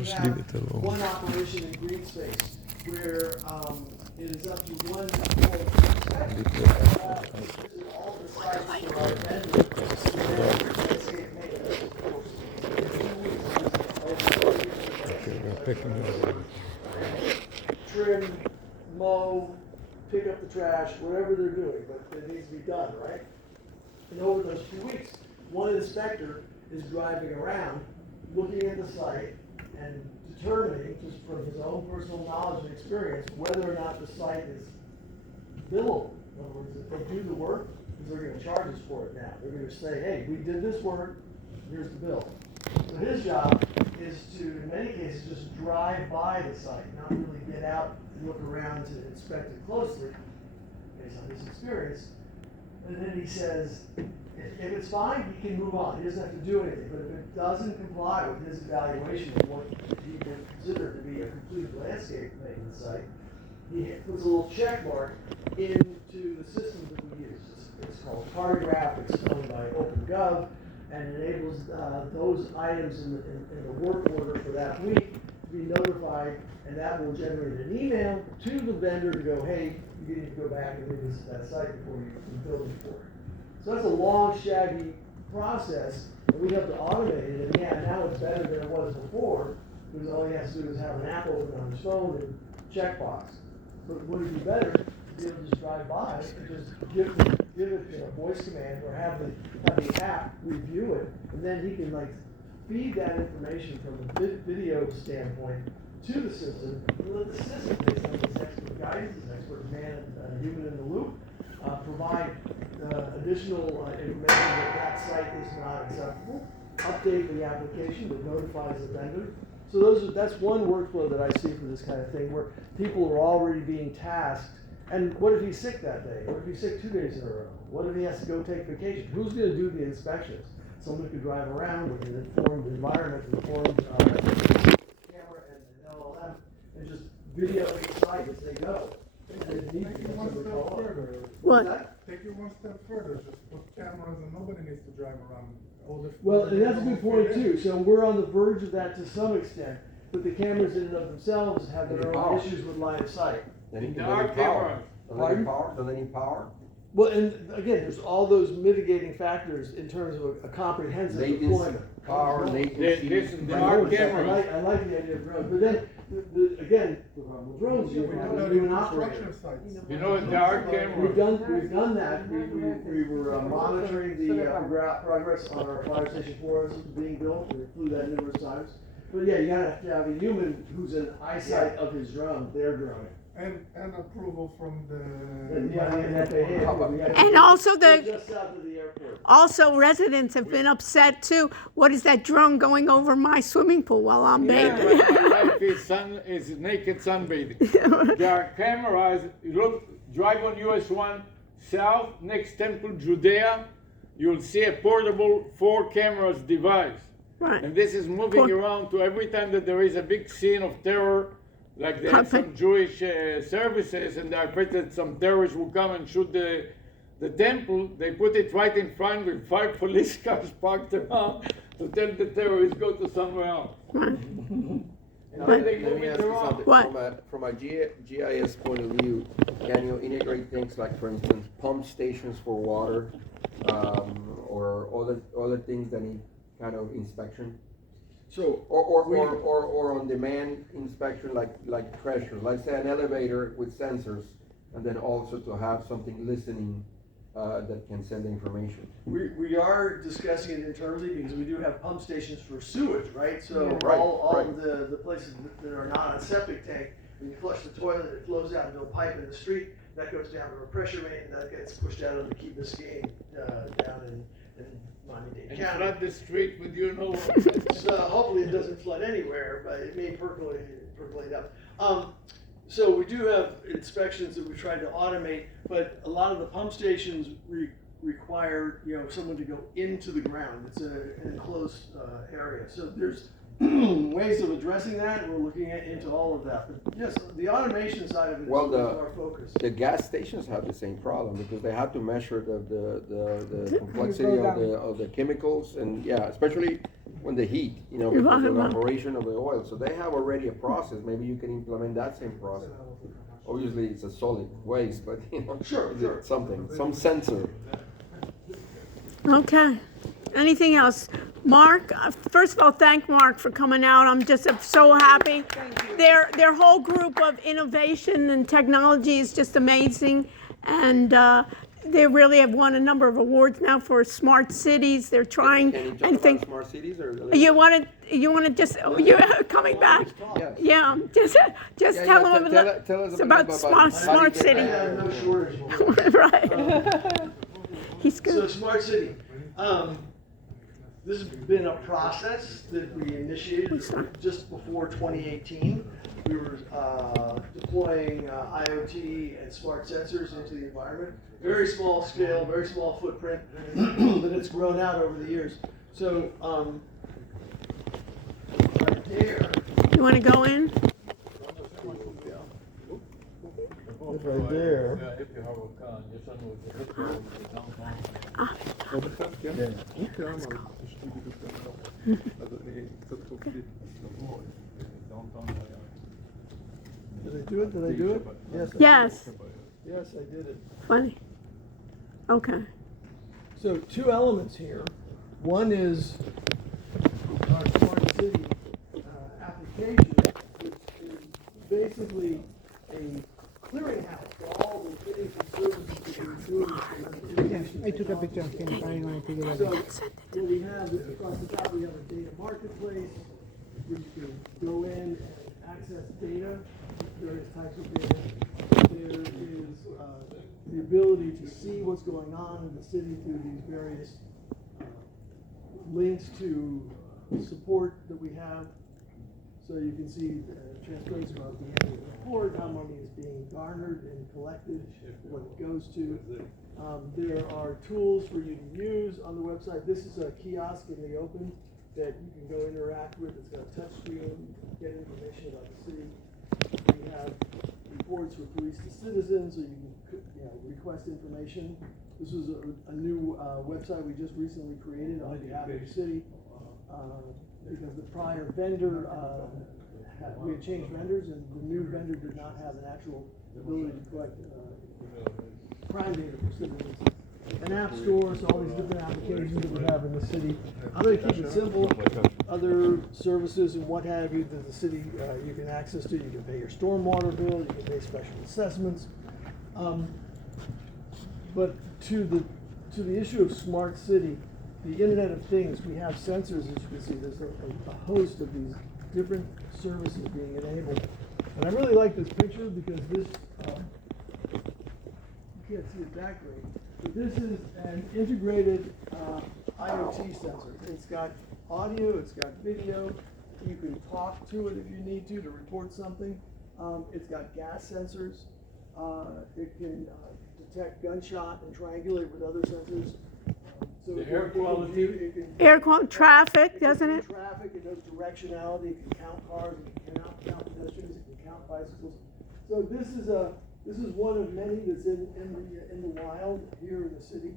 Just have leave it alone. one operation in green space where it is up to one full inspector. Visit all the sites that are vendors and landscape maintenance, of course. Okay, we're picking it up. Trim, mow, pick up the trash, whatever they're doing, but it needs to be done, right? And over those few weeks, one inspector is driving around, looking at the site and determining, just from his own personal knowledge and experience, whether or not the site is billable. In other words, if they do the work, because they're gonna charge us for it now. They're gonna say, hey, we did this work, here's the bill. So his job is to, in many cases, just drive by the site, not really get out and look around to inspect it closely, based on his experience. And then he says, if it's fine, he can move on. He doesn't have to do anything. But if it doesn't comply with his evaluation of what he would consider to be a completed landscape maintenance site, he puts a little check mark into the system that we use. It's called Cartograph. It's owned by OpenGov, and enables those items in the work order for that week to be notified, and that will generate an email to the vendor to go, hey, you need to go back and revisit that site before you build it for it. So that's a long, shaggy process, and we have to automate it. And yeah, now it's better than it was before, because all he has to do is have an app open on his phone and checkbox. But would it be better to be able to just drive by and just give it a voice command, or have the app review it, and then he can feed that information from a video standpoint to the system, and let the system, based on his expert guidance, his expert man, human in the loop, provide additional information that site is not acceptable, update the application that notifies the vendor. So that's one workflow that I see for this kind of thing, where people are already being tasked. And what if he's sick that day? What if he's sick 2 days in a row? What if he has to go take vacation? Who's going to do the inspections? Someone who could drive around with an informed environment, informed camera and an LLM, and just video each site as they go. Take it one step further. What? Take it one step further. Just put cameras, and nobody needs to drive around. Well, and that's a good point too. So we're on the verge of that to some extent, but the cameras in and of themselves have their own issues with line of sight. They need There are power. cameras. Do they need power? Well, and again, there's all those mitigating factors in terms of a comprehensive deployment. Power, latency. Listen, there are cameras. I like the idea of drones, but then, again, the problem with drones, you're going to have to do an operator. Construction sites. You know, there are We've cameras. done that. We were monitoring the progress on our fire station 4 being built. We flew that numerous times. But yeah, you gotta have to have a human who's in eyesight of his drone, their drone. And approval from the. And FAA. And also Just south of the airport. Also, residents have been upset too. What is that drone going over my swimming pool while I'm Yeah, bathing? my wife is naked sunbathing. There are cameras. You look, drive on US 1 south next Temple Judea. You'll see a portable 4 cameras device. Right. And this is moving around to every time that there is a big scene of terror, like they have some Jewish services, and they're afraid that some terrorists will come and shoot the temple. They put it right in front with 5 police cars parked around to tell the terrorists go to somewhere else. And then they Let move me it ask you around. something. What? From a GIS point of view, can you integrate things like, for instance, pump stations for water, or other things that need kind of inspection? So, Or on demand inspection, like pressure, like say an elevator with sensors, and then also to have something listening that can send information. we are discussing it internally because we do have pump stations for sewage, right? So Right, all right. of the places that are not on septic tank, when you flush the toilet, it flows out into a pipe in the street, that goes down to a pressure main, and that gets pushed out of the Key Biscayne down in Miami-Dade And County. flood the street with you know. So hopefully it doesn't flood anywhere, but it may percolate up. So we do have inspections that we tried to automate, but a lot of the pump stations require someone to go into the ground. It's an enclosed area. So there's ways of addressing that, and we're looking into all of that. But yes, the automation side of it is our focus. The gas stations have the same problem because they have to measure the complexity of the chemicals, and yeah, especially when the heat, You're because talking of the about- operation of the oil. So they have already a process. Maybe you can implement that same process. Obviously, it's a solid waste, but Sure, it's sure. something, some sensor. Okay. Anything else? Mark, first of all, thank Mark for coming out. I'm just so happy. Their whole group of innovation and technology is just amazing. And they really have won a number of awards now for smart cities. They're trying, Can you talk and about think, smart cities or? you want to just, you're coming back? Yes. Yeah, just Yeah, tell yeah, them a tell- little, tell us it's a about little smart how you city. I have no shortage. Right. He's So good. smart city, this has been a process that we initiated just before 2018. We were deploying IoT and smart sensors into the environment. Very small scale, very small footprint, but it's grown out over the years. So right there, You want to go in? right there. Did I do it? Did I do it? Yes. I did. Yes. Yes, I did it. Funny. Okay. So two elements here. One is our smart city application, which is basically a clearinghouse for all the things and services that we're doing. Yes, I took a picture of him. I want to take it So away. what we have is across the top, we have a data marketplace where you can go in and access data, various types of data. There is the ability to see what's going on in the city through these various links to support that we have. So you can see transparency about the annual report, how money is being garnered and collected, what it goes to. There are tools for you to use on the website. This is a kiosk in the open that you can go interact with. It's got a touch screen, get information about the city. We have reports for police to citizens, so you can request information. This is a new website we just recently created on behalf of the city. Because the prior vendor, we had changed vendors, and the new vendor did not have an actual ability to collect crime data for citizens. An app store, so all these different applications that we have in the city. I'm gonna keep it simple. Other services and what have you that the city, you can access to. You can pay your stormwater bill, you can pay special assessments. But to the issue of smart city, the Internet of Things, we have sensors, as you can see. There's a host of these different services being enabled. And I really like this picture because this, you can't see it that great, but this is an integrated IoT sensor. It's got audio, it's got video. You can talk to it if you need to report something. It's got gas sensors. It can detect gunshot and triangulate with other sensors. So The it air can quality. it can- Air quality, traffic, it can doesn't do it? Traffic, it knows directionality, it can count cars, it can count pedestrians, it can count bicycles. So this is one of many that's in the wild here in the city,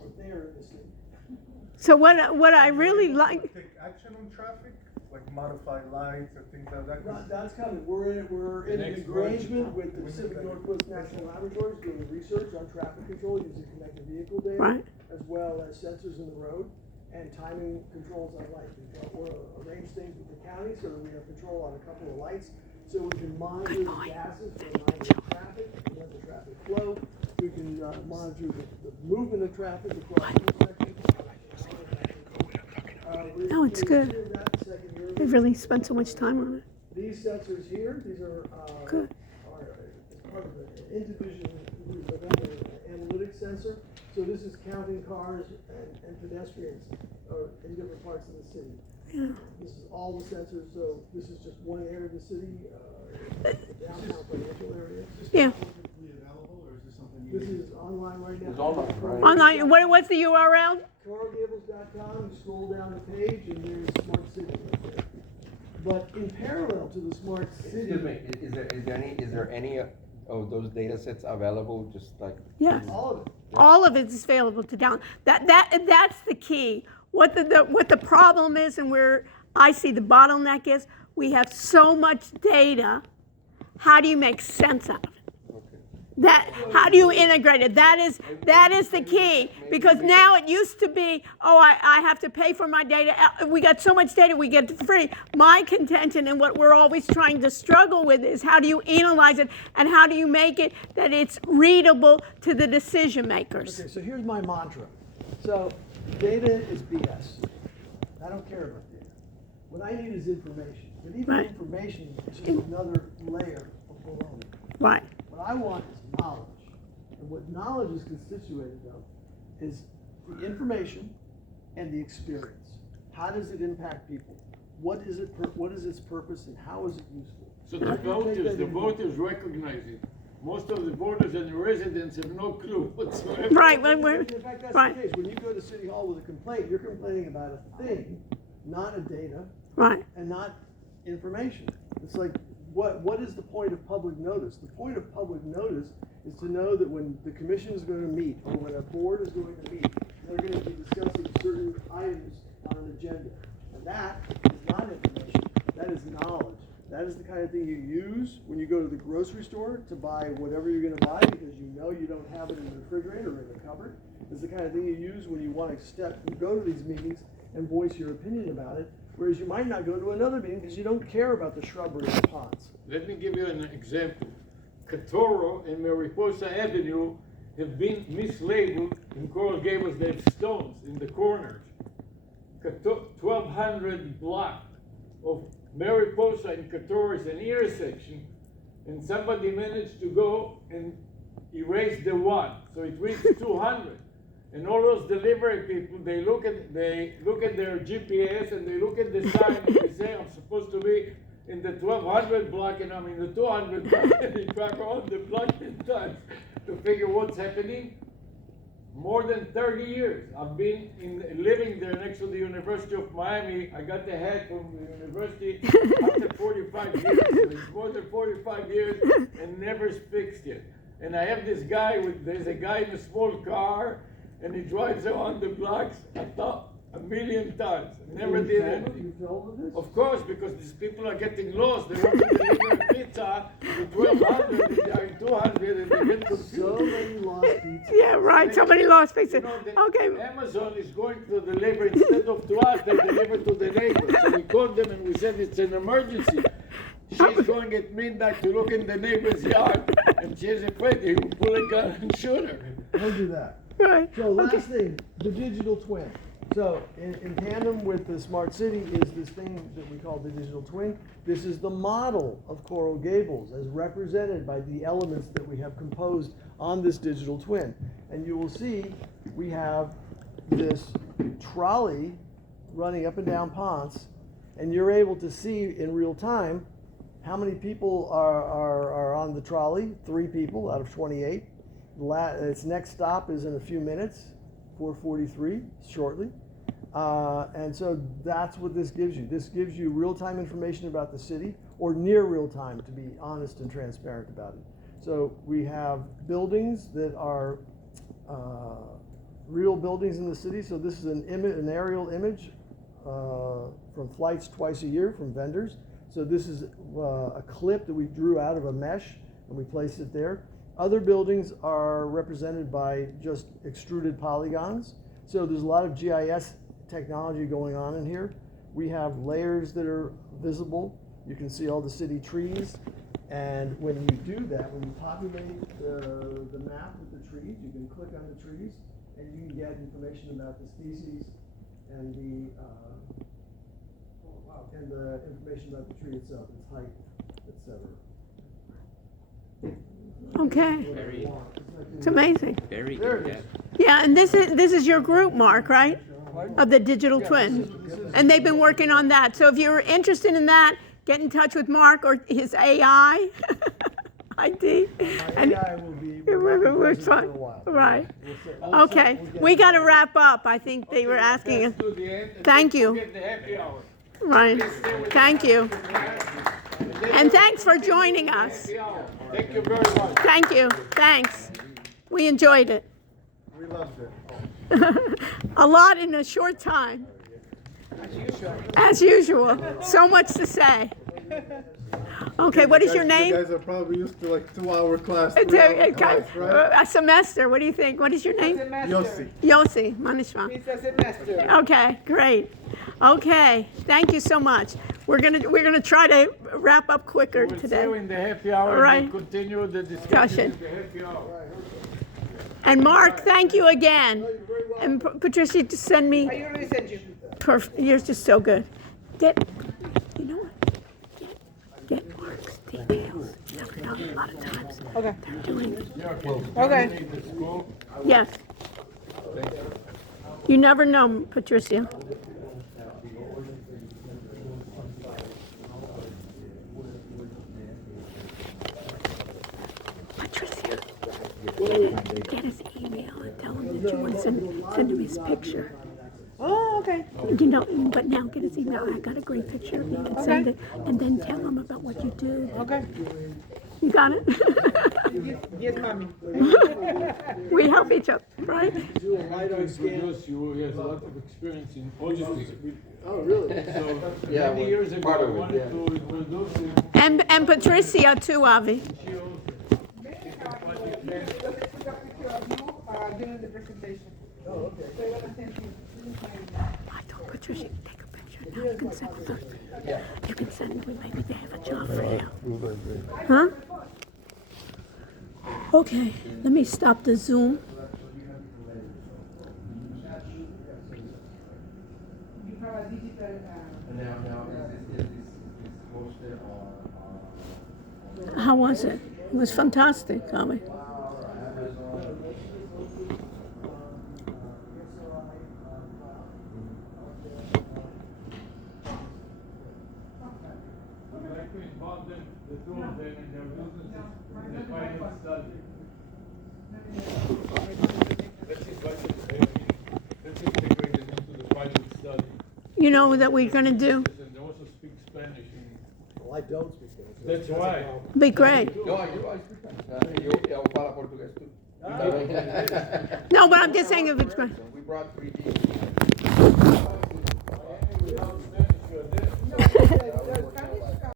or there in the city. So what I really like, Take action on traffic, like modify lights or things like that. 'cause That's coming. We're in an next arrangement with the Pacific Northwest National Laboratories doing research on traffic control using connected vehicle data, Right. as well as sensors in the road and timing controls on lights. We'll arrange things with the county so that we have control on a couple of lights, so we can monitor the gases for monitoring traffic, let the traffic flow. We can monitor the movement of traffic across intersections. No, it's good. they really spent so much time on it. These sensors here, these are, Good. are as part of the InDivision analytics sensor. So this is counting cars and pedestrians in different parts of the city. Yeah. This is all the sensors, so this is just one area of the city, the downtown financial area. Yeah. This is online right now. It's online, right? Online, what's the URL? CoralGables.com, you scroll down the page and there's Smart City right there. But in parallel to the Smart City. Excuse me, is there any of those data sets available, just like? Yes. All of it. All of it is available to down. That's the key. what the problem is and where I see the bottleneck is, we have so much data. How do you make sense out of it? How do you integrate it? That is the key, because now it used to be, oh, I have to pay for my data. We got so much data, we get it free. My contention and what we're always trying to struggle with is how do you analyze it and how do you make it that it's readable to the decision makers? Okay, so here's my mantra. So data is BS. I don't care about data. What I need is information. But even Right. information is just another layer of baloney. Right, What I want is knowledge. And what knowledge is constituted of is the information and the experience. How does it impact people? What is its purpose and how is it useful? So How the do you take that into- voters recognize it. Most of the voters and the residents have no clue whatsoever. right, In fact, that's right. the case. When you go to City Hall with a complaint, you're complaining about a thing, not a data, right, and not information. It's like, what is the point of public notice? The point of public notice is to know that when the commission is going to meet, or when a board is going to meet, they're going to be discussing certain items on an agenda. And that is not information, that is knowledge. That is the kind of thing you use when you go to the grocery store to buy whatever you're gonna buy because you know you don't have it in the refrigerator or in the cupboard. It's the kind of thing you use when you want to go to these meetings and voice your opinion about it, whereas you might not go to another meeting because you don't care about the shrubbery and ponds. Let me give you an example. Catoro and Mariposa Avenue have been mislabeled in Coral Gables. They have stones in the corners. 1,200 block of Mariposa and Catoro is an intersection, and somebody managed to go and erase the one, so it reads 200. And all those delivery people, they look at their GPS and they look at the sign and they say, I'm supposed to be in the 1,200 block and I'm in the 200 block, and they drive around the block 10 times to figure what's happening. More than 30 years. I've been living there next to the University of Miami. I got the hat from the university after 45 years. So it's more than 45 years and never fixed yet. And I have this guy there's a guy in a small car and he drives around the blocks about 1,000,000 times. Never did anything. You told them this? Of course, because these people are getting lost. They want to deliver a pizza to 1,200 and they are in 200 and they get confused. So many lost pizza. Yeah, right, somebody lost You picture. know, Okay, Amazon is going to deliver, instead of to us, they deliver to the neighbors. So we called them and we said it's an emergency. She's going at midnight to look in the neighbor's yard and she's afraid he will pull a gun and shoot her. Don't do that. right, So last thing, the digital twin. So in tandem with the smart city is this thing that we call the digital twin. This is the model of Coral Gables as represented by the elements that we have composed on this digital twin. And you will see we have this trolley running up and down Ponce, and you're able to see in real time how many people are on the trolley. 3 people out of 28. Its next stop is in a few minutes, 4:43, shortly. And so that's what this gives you. This gives you real-time information about the city, or near real-time, to be honest and transparent about it. So we have buildings that are real buildings in the city. So this is an aerial image from flights twice a year from vendors. So this is a clip that we drew out of a mesh and we placed it there. Other buildings are represented by just extruded polygons. So there's a lot of GIS technology going on in here. We have layers that are visible. You can see all the city trees. And when you do that, when you populate the map with the trees, you can click on the trees and you can get information about the species and the information about the tree itself, its height, etc. okay. It's amazing. Very There good, it yeah. is. Yeah, and this is your group, Mark, right? Of the digital twin. And they've been working on that. So if you're interested in that, get in touch with Mark or his AI ID. And AI will be we're present fine. for a while. Right. We'll say- Okay, we'll get we it. got to wrap up. I think they were asking. Let's do the end, and Thank don't you. forget the happy hour. Right. Thank you. And And thanks for joining us. happy hour. Thank you very much. Thank you. Thanks. We enjoyed it. We loved it. A lot in a short time. As usual. So much to say. Okay, what is your You name? guys are probably used to like 2-hour class, It's 3-hour class, right? a semester. What do you think? What is your name? Yossi. Yossi Manishma. It's a semester. Okay, great. Okay, thank you so much. We're gonna try to wrap up quicker We'll see today. you in the happy hour. Right. We'll continue the Discussion. discussion in the happy hour. And Mark, thank you again. And Patricia, just send me. I already sent you. You're just so good. You know what? Get Mark's details. You never know, a lot of times. Okay. They're doing, Okay. The school. yes. You never know, Patricia. Patricia, get his email and tell him that you want to send him his picture. Oh, okay. You know, but now get his email. I got a great picture of you and send it, and then tell him about what you do. Okay. You got it? Yes, mommy. We help each other, right? Do a LiDAR scan. Introduce you. He has a lot of experience in autism. Oh, really? So Yeah, many well, years ago, part I of it, wanted yeah. to introduce him. And Patricia too, Avi. She also. During the presentation. Oh, okay. So I want to send you. I told Patricia to take a picture. Now you can send it. You can send it. Maybe they have a job for you. Huh? Okay, let me stop the Zoom. You have a digital. Now, is hosted on? How was it? It was fantastic, Avi. We'd like to involve them, the two of them, in their businesses, in the pilot study. Let's invite them, let's integrate them into the pilot study. You know that we're gonna do? And they also speak Spanish. Well, I don't speak Spanish. That's why. Be great. No, I speak. Eu falo português too. No, but I'm just saying if it's great. We brought 3 people.